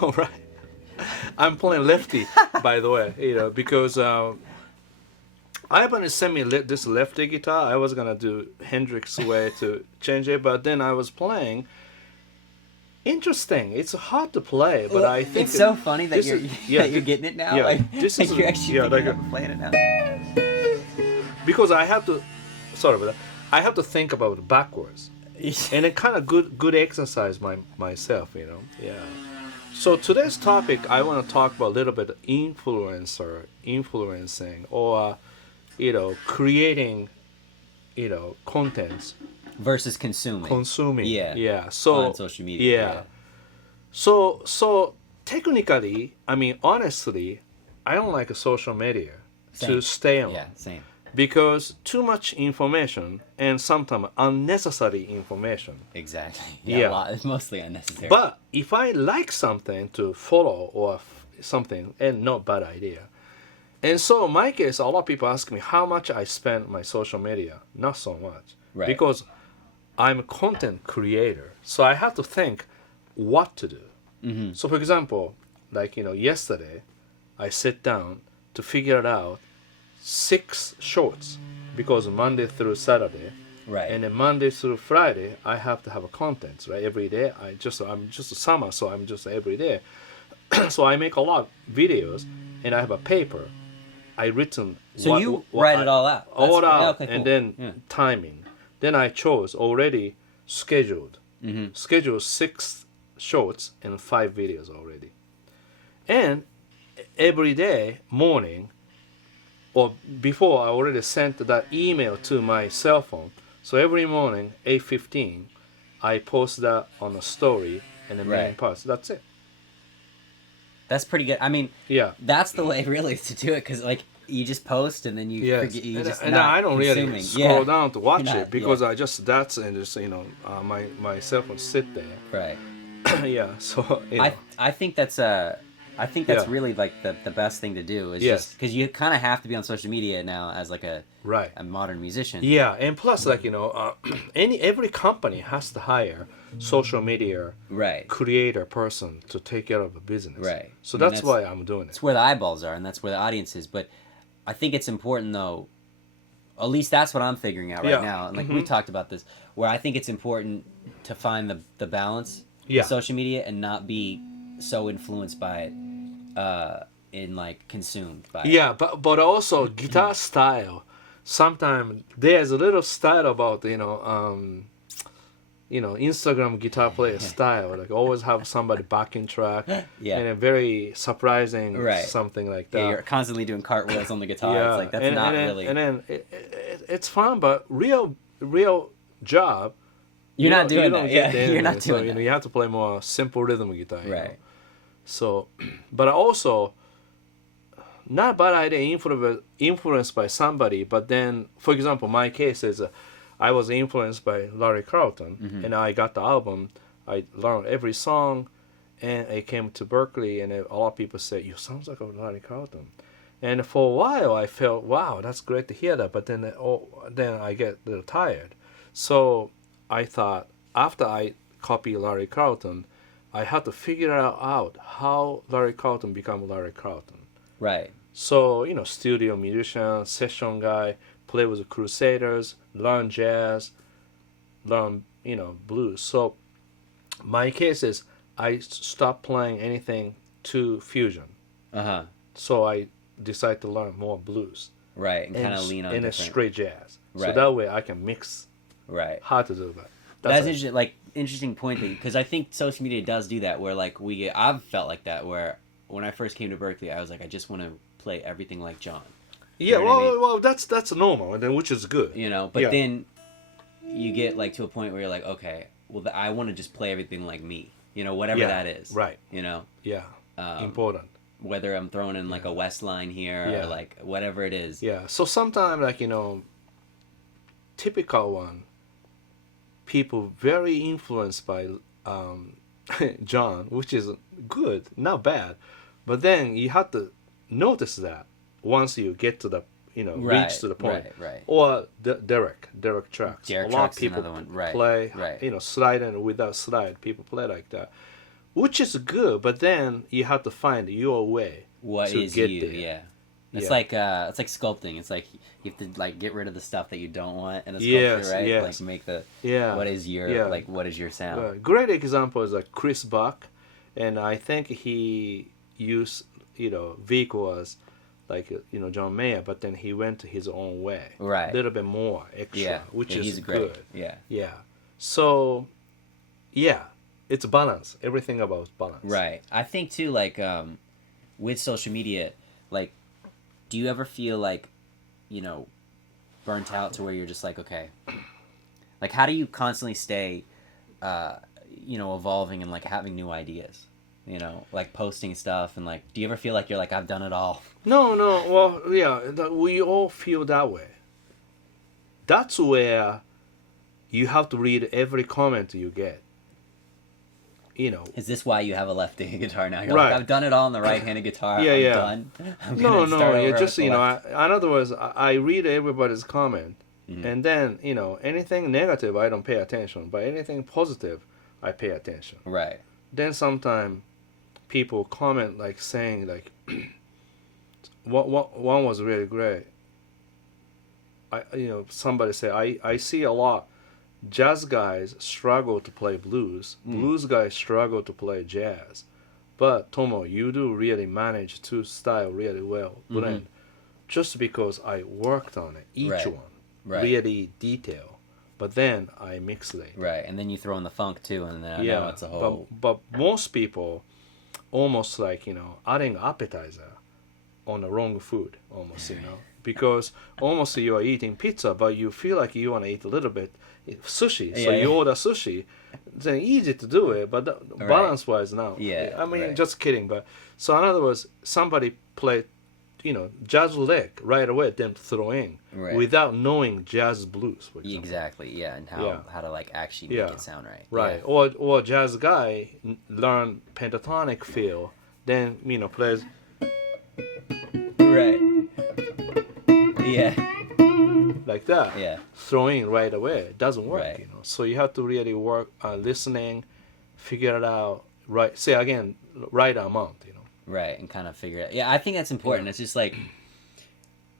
All right. I'm playing lefty, by the way. Because Ibanez sent me this lefty guitar. I was gonna do Hendrix way to change it, but then I was playing. Interesting. It's hard to play, but I think it's so funny that you're getting it now. Yeah, like, this like is you're actually picking up and playing it now. Because I have to. Sorry about that. I have to think about it backwards, and it kind of good exercise myself. Yeah. So today's topic, I want to talk about a little bit of influencing, or creating, contents Versus consuming. Yeah. So on social media. Yeah. So technically, I mean, honestly, I don't like social media to stay on. Yeah, same. Because too much information and sometimes unnecessary information. Exactly. Yeah. A lot. It's mostly unnecessary. But if I like something to follow or something, and not bad idea. And so in my case, a lot of people ask me how much I spend my social media. Not so much. Right. Because I'm a content creator. So I have to think what to do. Mm-hmm. So for example, like, yesterday, I sit down to figure it out 6 shorts, because Monday through Saturday, Right. and then Monday through Friday I have to have a content, right? Every day I'm just a summer, so I'm just every day. So I make a lot of videos, and I have a paper I written. So you write it all out. All out, yeah, okay, cool. and then timing. Then I chose already scheduled 6 shorts and 5 videos already, and every day morning. Or before, I already sent that email to my cell phone. So every morning, 8:15, I post that on a story and the main post. That's it. That's pretty good. I mean, Yeah. that's the way really to do it, because like you just post and then you forget. You just and not I don't consuming. really scroll down to watch Not- it, because I just my cell phone sit there. Right. Yeah. So I think that's that's Yeah. really like the best thing to do is Yes. just because you kind of have to be on social media now as like a Right. modern musician. Yeah, and plus, like every company has to hire social media Right. creator person to take care of the business. Right. So I mean, that's why I'm doing it. That's where the eyeballs are, and that's where the audience is. But I think it's important, though. At least that's what I'm figuring out right Yeah. now. And like we talked about this, where I think it's important to find the balance Yeah. in social media and not be so influenced by it, and like consumed by it. Yeah, but also guitar style. Sometimes there's a little style about Instagram guitar player style. Like always have somebody backing track. Yeah. And a very surprising something like that. Yeah, you're constantly doing cartwheels on the guitar. Yeah, It's like that's not then, really. And then it's fun, but real job. You're not doing you don't that. get Yeah, the you're not anything. So, doing that. you have to play more simple rhythm guitar. you know. Right. So, but also, not a bad idea influenced by somebody, but then, for example, my case is I was influenced by Larry Carlton, and I got the album. I learned every song, and I came to Berkeley, and a lot of people said, "You sounds like a Larry Carlton." And for a while, I felt, "Wow, that's great to hear that." But then, then I get a little tired. So I thought, after I copy Larry Carlton, I had to figure out how Larry Carlton become Larry Carlton. Right. So, studio musician, session guy, play with the Crusaders, learn jazz, learn, blues. So my case is I stopped playing anything to fusion. Uh-huh. So I decided to learn more blues. Right. And kind of lean on and a different... straight jazz. So Right. that way I can mix. Right. How to do that. That's interesting. Like interesting point, because I think social media does do that. Where like I've felt like that. Where when I first came to Berkeley, I was like, I just want to play everything like John. Yeah, You know what I mean? well, that's normal, and then which is good. But then you get like to a point where you're like, okay, well, I want to just play everything like me. Whatever that is. Right. Yeah. Important. Whether I'm throwing in like a West line here or like whatever it is. Yeah. So sometimes like typical one. People very influenced by John, which is good, not bad, but then you have to notice that once you get to the reach to the point. Right. Or Derek tracks. Derek a lot Trucks of people another one. Right. play Right. slide and without slide. People play like that. which is good, but then you have to find your way What to is get you? there. Yeah. It's Yeah. like sculpting. It's like you have to like get rid of the stuff that you don't want in a sculpture, Yes, right? yes. Like make the Yeah. what is your Yeah. like what is your sound? Great example is like Chris Buck, and I think he used vehicle as like John Mayer, but then he went his own way, Right. a little bit more extra, Yeah. which Yeah, is he's great. good. Yeah. Yeah. So, yeah, it's balance. Everything about balance. Right. I think too, like, with social media, like, do you ever feel like, burnt out to where you're just like, okay, like, how do you constantly stay, evolving and like having new ideas? Like posting stuff and like, do you ever feel like you're like, I've done it all? No. Well, yeah, we all feel that way. That's where you have to read every comment you get. Is this why you have a left-handed guitar now? You're Right. like, I've done it all on the right-handed guitar. Yeah, I'm yeah. done. I'm No, gonna start over you with just the left. in other words, I read everybody's comment, and then anything negative I don't pay attention, but anything positive I pay attention. Right. Then sometimes people comment like saying like, what one was really great. Somebody say I see a lot. Jazz guys struggle to play blues. Blues guys struggle to play jazz. But Tomo, you do really manage to style really well, blend. Just because I worked on it, each Right. one, Right. really detail. But then I mix it. Right, and then you throw in the funk too, and then now it's a whole. But most people, almost like adding appetizer on the wrong food, almost because almost you are eating pizza, but you feel like you want to eat a little bit sushi, so you order sushi. Then easy to do it, but Right. balance wise now. Yeah, I mean, right. just kidding. But so in other words, somebody played, jazz lick right away, then throw in Right. without knowing jazz blues, for example. Exactly, yeah, and how to like actually make Yeah. it sound right. Right. Yeah. Or jazz guy learn pentatonic feel, then plays Right. Yeah. like that. Yeah. Throw in right away. It doesn't work, Right. So you have to really work listening, figure it out. Right. Say again, right amount. Right, and kind of figure it out. Yeah, I think that's important. It's just like,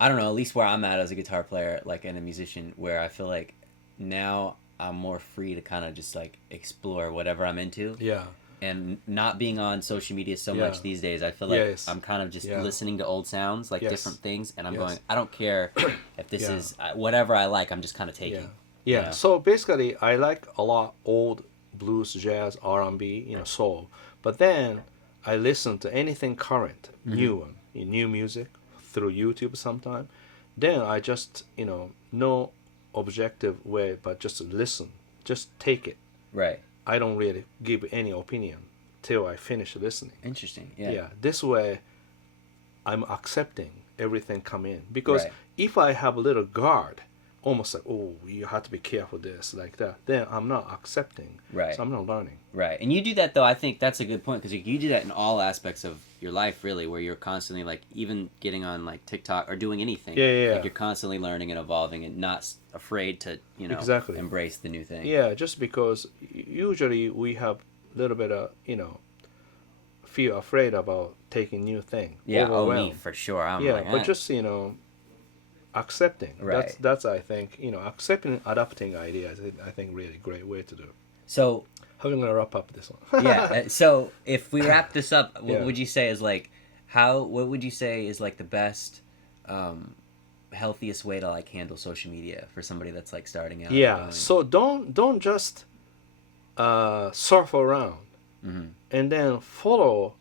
I don't know, at least where I'm at as a guitar player, like, and a musician, where I feel like now I'm more free to kind of just like explore whatever I'm into. Yeah. And not being on social media so Yeah. much these days, I feel like Yes. I'm kind of just Yeah. listening to old sounds, like Yes. different things, and I'm Yes. going, I don't care if this Yeah. is whatever I like, I'm just kind of taking. Yeah. Yeah. So basically, I like a lot old blues, jazz, R&B, soul. But then I listen to anything current, new one, new music through YouTube sometime. Then I just, no objective way, but just listen, just take it. Right. I don't really give any opinion till I finish listening. Interesting. Yeah. This way, I'm accepting everything come in. Because Right. if I have a little guard, almost like, oh, you have to be careful this, like that, then I'm not accepting. Right. So I'm not learning. Right. And you do that, though, I think that's a good point, because you do that in all aspects of your life, really, where you're constantly, like, even getting on, like, TikTok or doing anything. Yeah. Like, you're constantly learning and evolving and not afraid to, Exactly. embrace the new thing. Yeah, just because usually we have a little bit of, feel afraid about taking new thing. Yeah, oh, me, overwhelmed. for sure. I'm Yeah, like, but just, accepting. Right. That's I think, accepting, adapting ideas, I think really great way to do it. So, How are we going to wrap up this one? yeah. So, if we wrap this up, what Yeah. would you say is, like, what would you say is, like, the best, healthiest way to, like, handle social media for somebody that's, like, starting out? Yeah, so don't just surf around and then follow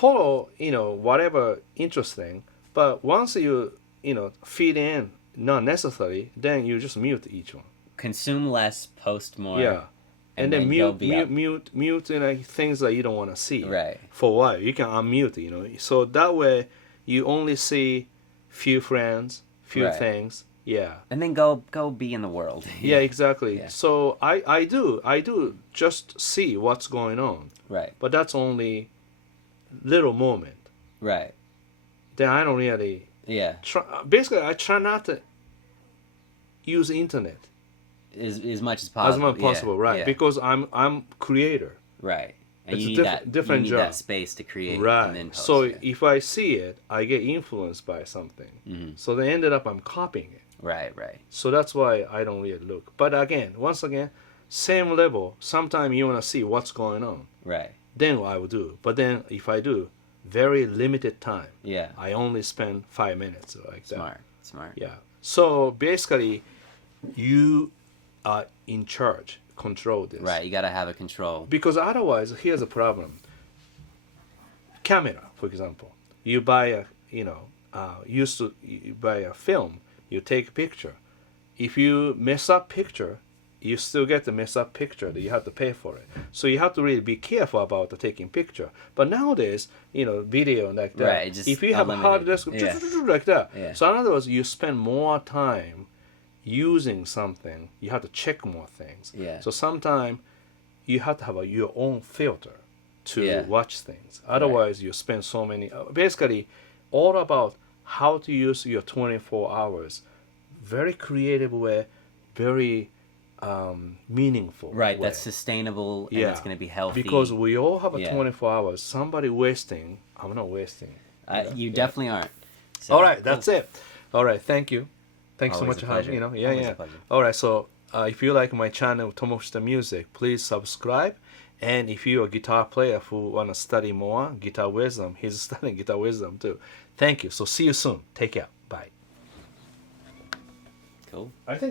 whatever interesting, but once you feed in not necessary, then you just mute each one. Consume less, post more. Yeah, and then go be up. mute things that you don't want to see. Right. For a while, you can unmute. So that way you only see few friends, few Right. things. Yeah. And then go be in the world. Yeah, exactly. Yeah. So I do just see what's going on, Right. but that's only little moment. Right. Then I don't really Yeah. basically I try not to use internet As much as as possible. much as possible, Yeah, right? yeah. Because I'm creator. Right. And It's you a need that different you need job. that space to create Right. and then post. So yeah. if I see it, I get influenced by something. Mhm. So then ended up I'm copying it. Right, right. So that's why I don't really look. But again, once again, same level. Sometimes you want to see what's going on. Right. Then I will do. But then if I do, very limited time. Yeah. I only spend 5 minutes like that. Smart. Yeah. So basically, you are in charge, control this. Right, you got to have a control. Because otherwise, here's a problem. Camera, for example, you buy a, you buy a film, you take a picture. If you mess up picture, you still get the mess up picture that you have to pay for it. So you have to really be careful about the taking picture. But nowadays, video like that. Right, just if you have a hard disk, yeah. like that. Yeah. So in other words, you spend more time using something. You have to check more things. Yeah. So sometimes you have to have your own filter to Yeah. watch things. Otherwise, you spend so many. Basically, all about how to use your 24 hours. Very creative way, very meaningful. Right, way. that's sustainable and it's going to be healthy. Because we all have a Yeah. 24 hours. Somebody wasting. I'm not wasting. You definitely aren't. So, All right, that's it. All right, thank you. Thanks so Always much a for having pleasure. Yeah, Always yeah. a pleasure. All right, so if you like my channel, Tomo Fujita Music, please subscribe. And if you're a guitar player who want to study more guitar wisdom, he's studying guitar wisdom too. Thank you. So see you soon. Take care. Bye. Cool. I think.